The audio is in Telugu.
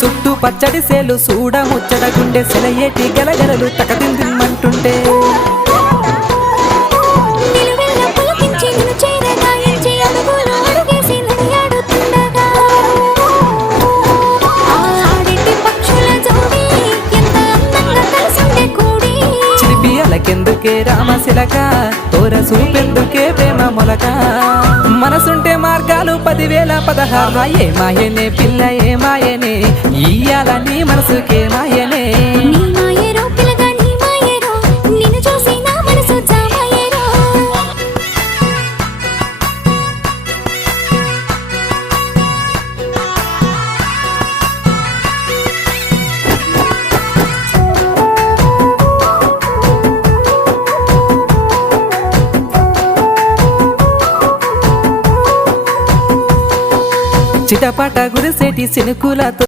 చుట్టూ పచ్చడి సేలు చూడ ముచ్చట గుండె సెలయేటి గలగలలు తకదిందిమ్మంటుంటే చిలిపియలకెందుకే రామశిలక తోర చూపెందుకే ప్రేమ మొలక మనసుంటే మార్గాలు 10,000 ఏ మాయనే పిల్ల ఏ మాయనే ఇయ్యాల నీ మనసుకే మాయనే చిటపట గురిసేటి సినుకులతో